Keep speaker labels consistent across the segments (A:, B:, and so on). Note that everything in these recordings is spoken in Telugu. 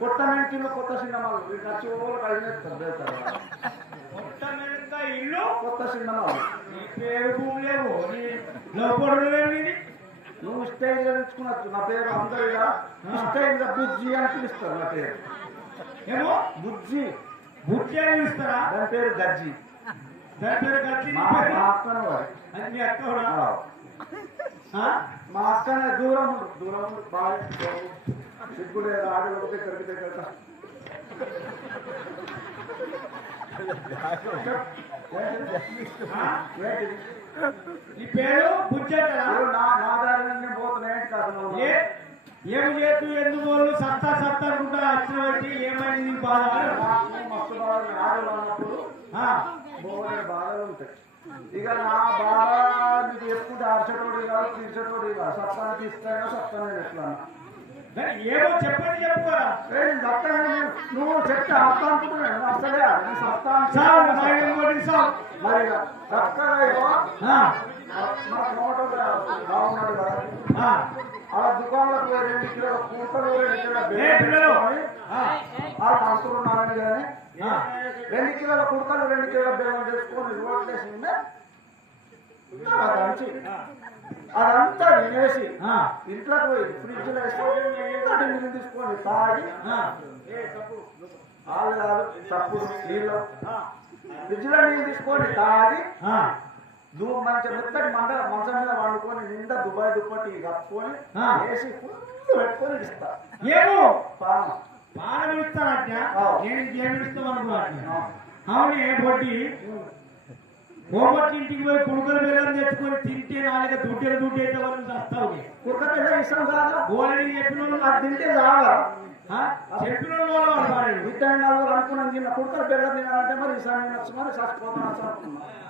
A: కొత్త మెంటిలో కొత్త సినిమాలు. వీళ్ళు నచ్చి ఓళ్ళు
B: ఇల్లు
A: కొత్త సినిమాలు
B: నీ పేరు భూమి లేవు నీ లోపడు లేవు నీది
A: నువ్వు స్టైల్ తెలుసుకున్నచ్చు నా పేరు అందరూ స్టైల్ బుజ్జి అని పిలుస్తారు నా పేరు.
B: ఏమో?
A: బుజ్జి.
B: బుద్ధి అని ఇస్తారా
A: దాని పేరు గజ్జి.
B: దాని పేరు కలిసి
A: మా అక్కన
B: అది మీ అక్క?
A: మా అక్కనే దూరం దూరం బాగా సిగ్గు లేదు. ఆడలు దగ్గరికి దగ్గర
B: ఆ? నీ పేరు
A: నా నా దారి నేను పోతున్నాయి కాదు
B: ఏ ఏం చేస్తూ ఎందుకు వాళ్ళు సత్తా సత్తా అనుకుంటా వచ్చిన బట్టి ఏమైంది నీ బాధ?
A: మస్తు ఆడలు అన్నప్పుడు బోలే బాధలు ఉంటాయి. ఇక నా బాధ నీకు చెప్పుకుంటే అరచటోడి కాదు తీర్చటోడి కాదు సత్తాన్ని తీస్తాయినా సత్తాన్ని ఎట్లా
B: ఏమో చెప్పుకోరా
A: సత్తాన్ని నువ్వు చెప్తే అర్థం అనుకుంటున్నాను అసలే మరి
B: ఆ,
A: మన టమాటో బాగున్నాడు కదా.
B: ఆ.
A: దుకాణంలో రెండు కిలోల కూటలు రెండు కిలోల వాళ్ళు అంటున్నారని కానీ. రెండు కిలోల కుడకలు రెండు కిలోల బెల్లం తెచ్చుకొని రోట్లేసి ఉండే అదంచి అదంతా తినేసి
B: ఆ.
A: ఇంట్లోకి పోయి ఫ్రిడ్జ్లో వేసి ఇంట్లో నీళ్ళు తీసుకొని తాగి
B: ఆ.
A: ఆలు కాదు తప్పుడు నీళ్ళు. ఫ్రిడ్జ్లో నీళ్ళు తీసుకొని తాగి. దు మంచి మెత్తటి మంట మంచం మీద వండుకొని నిండా దుబాయ్ దుప్పటి కప్పుకొని. వేసి ఫుల్ పెట్టుకొని ఇస్తా.
B: ఏమో?
A: పానం
B: పానం ఇస్తానట. నేను ఇంకేమి ఇస్తాం అనుకున్నా అవును ఏ పొట్టి హోంవర్క్ ఇంటికి పోయి పుడుకలు బెల్లం తెచ్చుకొని తింటే నాలుగ దుడ్డలు దుడ్డేట వరకు చస్తావు
A: కుక్క పిల్ల ఇష్టం కాదు?
B: గోలని చెప్పిన వాళ్ళు
A: తింటే రావా
B: ఆ? చెప్పిన వాళ్ళు వాళ్ళు వాడాడు.
A: విటమిన్ నలుగురు అనుకున్నాం తిన్న కుక్కల పిల్ల తినాలంటే మరి ఈసారి నేను వచ్చి మరి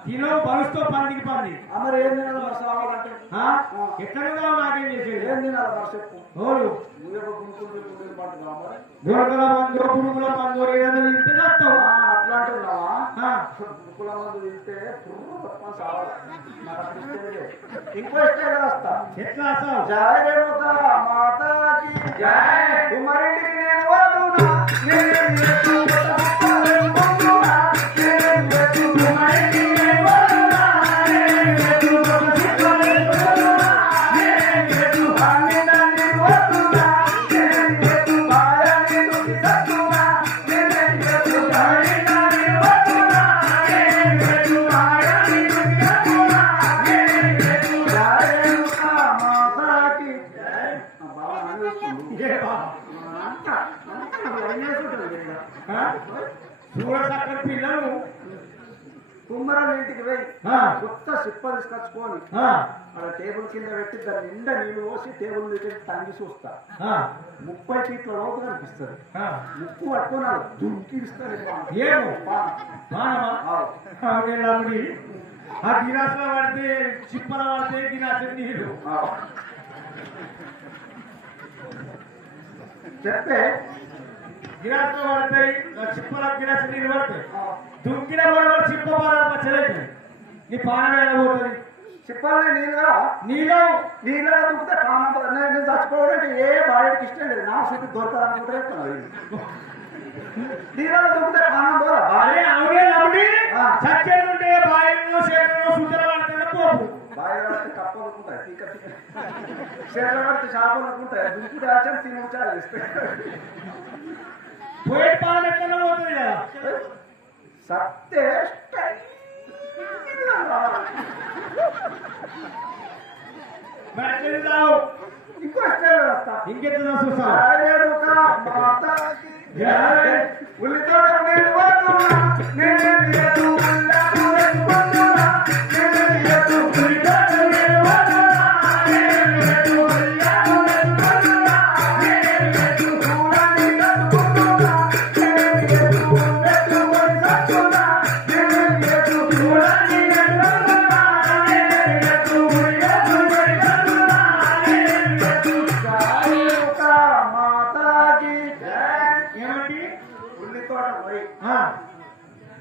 B: తినో బలుస్తో పందికి పంది
A: ఆ మరి ఏం తినాలి మరి సావాలంటే
B: ఆ? ఎక్కడున్నావు నాకేం చేసేది?
A: ఏం తినాలి
B: ఓరు పురుగుల ఏదైనా తింటే చస్తావు.
A: అట్లా అంటున్నావా
B: ఆ.
A: కుక్కల మందు తింటే. ఇంకో ఇష్టం వస్తా
B: ఎట్లా
A: జయ రేణుక మాతాకి జయ నేను వదునా. నేను అంతా
B: పిల్లలు
A: కుమ్మరాలు ఇంటికి పోయి కొత్త సిప్ప తీసుకొచ్చుకొని అలా టేబుల్ కింద పెట్టి దాని నిండా నీళ్ళు పోసి టేబుల్ దగ్గర తంగి చూస్తా ముప్పై ఫీట్ల లోపు కనిపిస్తుంది
B: ఆ.
A: ముక్కు పట్టుకున్నాడు దుంకిస్తారు
B: ఆ గిలాసులో పడితే చిప్పల పడితే గిలాసు నీళ్ళు.
A: చెప్తే
B: గిలాసులో పడతాయి ఆ చిప్పల గిలాసు నీళ్ళు పడతాయి దుంకిన బరోబర్ చిప్ప బాగా పచ్చలేదు నీ పానం వెళ్ళబోతుంది
A: చెప్పాలని నీళ్ళ
B: నీలో
A: నీళ్ళ దుక్కితే ప్రాణం పోతుంది. నేను నేను చచ్చిపోవడం ఏ భార్యకి ఇష్టం లేదు నా చుట్టూ దొరకాలనుకుంటే నీళ్ళ దుక్కితే ప్రాణం పోదా
B: అరే అవునే నమ్ముడి
A: ఆ.
B: సత్యంటే బాయిలో సేపలో సుందర పడితే పోపు
A: బాగా పడితే కప్పలు అనుకుంటాయి తీక తీక చేతులు పడితే చేపలు అనుకుంటాయి దుంకుడు ఆచరణ తినొచ్చారు ఇస్తాయి
B: పోయి పానం ఎట్లా పోతుంది కదా
A: సత్తే
B: ఇంకెట్లా
A: జయ. ఉల్లితోట నేను నేను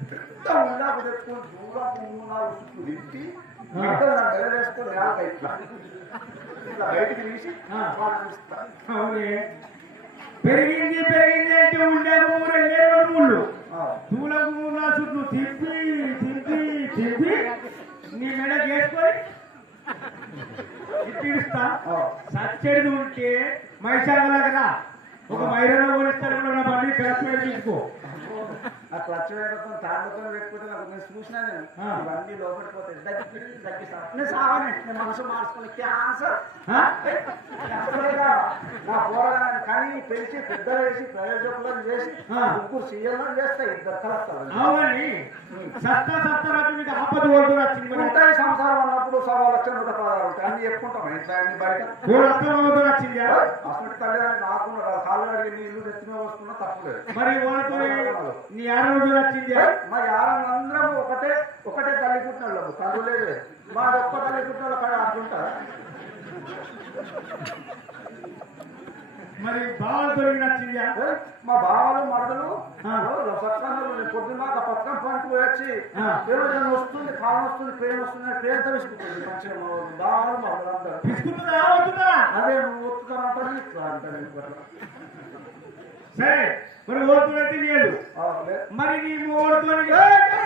A: దూరం చుట్టూ తిప్పి నా ఇట్లా ఇట్లా బయటికి తీసి
B: పెరిగింది పెరిగింది అంటే ఉండే మూడు రెండు మూడు
A: ఆ.
B: తూలకు మూడు చుట్టూ తిప్పి తిప్పి తిప్పి నీ మెడ చేసుకొని ఇప్పిస్తా. సచ్చడిది ఉంటే దగ్గర ఒక మైరలో పోలిస్తారు కూడా తీసుకో
A: ఆ క్లచ్ వేయడం తాళ్ళతో పెట్టుకుంటే నేను చూసినా నేను. ఇవన్నీ లోపలికి పోతాయి. దగ్గర దగ్గర సావని నేను మనసు మార్చుకుని క్యాన్సర్. నా పోరాడాన్ని కానీ పెంచి పెద్దలు వేసి ప్రయోజకులను చేసి. ముగ్గురు సీఎంలను చేస్తే ఇద్దరు కలుస్తారు.
B: అవునని సత్తా సత్తా రాజు నీకు ఆపద
A: ఉంటాయి సంసారం అన్నప్పుడు సవా లక్ష నూట పదహారు ఉంటాయి. అన్ని చెప్పుకుంటాం. ఇంట్లో అన్ని బయట? అసలు తల్లి అని నాకు కాళ్ళు అడిగి నీ ఇల్లు తెచ్చిన వస్తున్నా తప్పలేదు
B: మరి నీ ఆరోగ్యం వచ్చింది
A: మా యారందరం ఒకటే ఒకటే తల్లి పుట్టినోళ్ళము తండ్రులే వేరు. మా ఒక్క తల్లి పుట్టినోళ్ళ కాడ అట్లుంటారా
B: మరి బాగా దొరికి నచ్చింది?
A: మా బావలు మరదలు నేను పొద్దున్న ఒక పథకం పనికి
B: ఆ.
A: ఏమైనా వస్తుంది కాలం వస్తుంది పేరు వస్తుంది పేరుతో మంచిగా మా బావలు మరదలు అదే నువ్వు ఒత్తుతానంటే ఇట్లా అంటారు.
B: సరే మరి ఓడుతున్నట్టు లేదు. మరి నీ ఓడుతో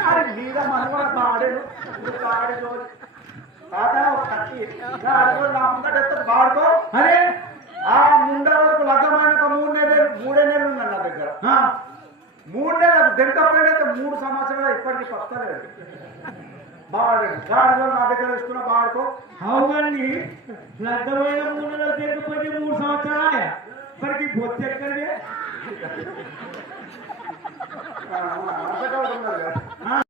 A: అరే మీద మనవడ తాత నా ముందట బాడుకో
B: అరే!
A: ఆ ముండ వరకు లగ్గమైన మూడు నెలలు మూడే నెలలు ఉన్నాను నా దగ్గర. మూడు నెలలు దెంకపోయినైతే మూడు సంవత్సరాలు ఇప్పటికీ పత్తలేదు. బాడు గాడిలో నా దగ్గర ఇస్తున్న బాడుకో.
B: అవునండి లగ్నమైన మూడు నెలలు తిరగకపోతే మూడు సంవత్సరాలే. మరికి బొత్తు ఎక్కడిదే?